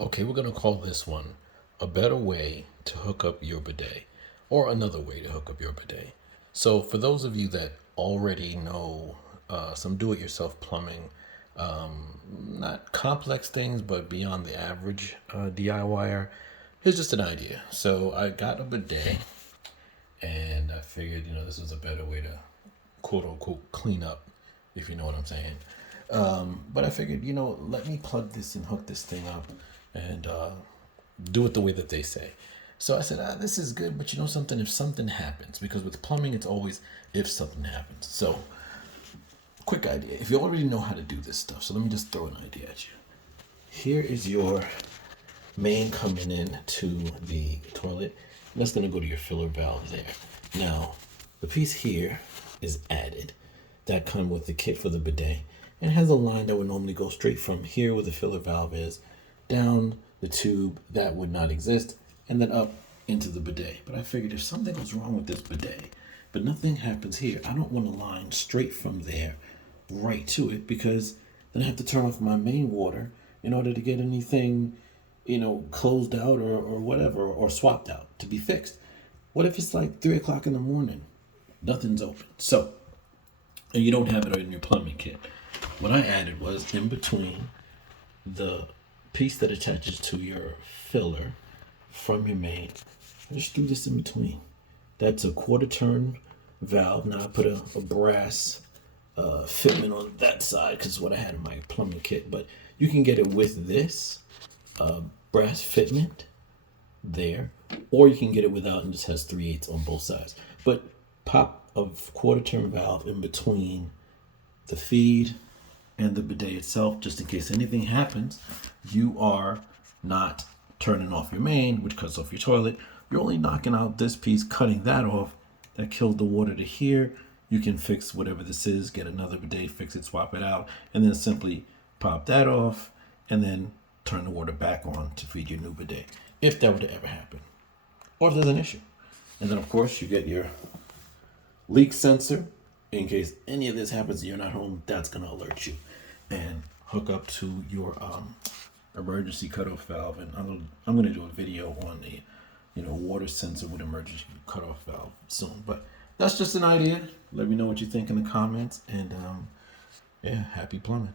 Okay, we're gonna call this one a better way to hook up your bidet, or another way to hook up your bidet. So for those of you that already know some do-it-yourself plumbing, not complex things, but beyond the average DIYer, here's just an idea. So I got a bidet, and I figured, this is a better way to quote unquote clean up, if you know what I'm saying. But I figured, let me plug this and hook this thing up and do it the way that they say. So I said, this is good, but something, if something happens, because with plumbing, it's always if something happens. So, quick idea. If you already know how to do this stuff, so let me just throw an idea at you. Here is your main coming in to the toilet. That's going to go to your filler valve there. Now, the piece here is added. That come with the kit for the bidet. And has a line that would normally go straight from here where the filler valve is, down the tube that would not exist, and then up into the bidet. But I figured if something goes wrong with this bidet, but nothing happens here, I don't want a line straight from there right to it, because then I have to turn off my main water in order to get anything, closed out or whatever, or swapped out to be fixed. What if it's like 3 o'clock in the morning? Nothing's open. So, and you don't have it in your plumbing kit. What I added was in between the piece that attaches to your filler from your main. I just threw this in between. That's a quarter turn valve. Now I put a brass fitment on that side because it's what I had in my plumbing kit. But you can get it with this brass fitment there, or you can get it without and just has 3/8 on both sides. But pop a quarter turn valve in between the feed and the bidet itself, just in case anything happens. You are not turning off your main, which cuts off your toilet. You're only knocking out this piece, cutting that off. That killed the water to here. You can fix whatever this is, get another bidet, fix it, swap it out, and then simply pop that off, and then turn the water back on to feed your new bidet, if that were to ever happen, or if there's an issue. And then, of course, you get your leak sensor. In case any of this happens and you're not home, that's going to alert you and hook up to your emergency cutoff valve. And I'm going to do a video on the water sensor with emergency cutoff valve soon. But that's just an idea. Let me know what you think in the comments. And yeah, happy plumbing.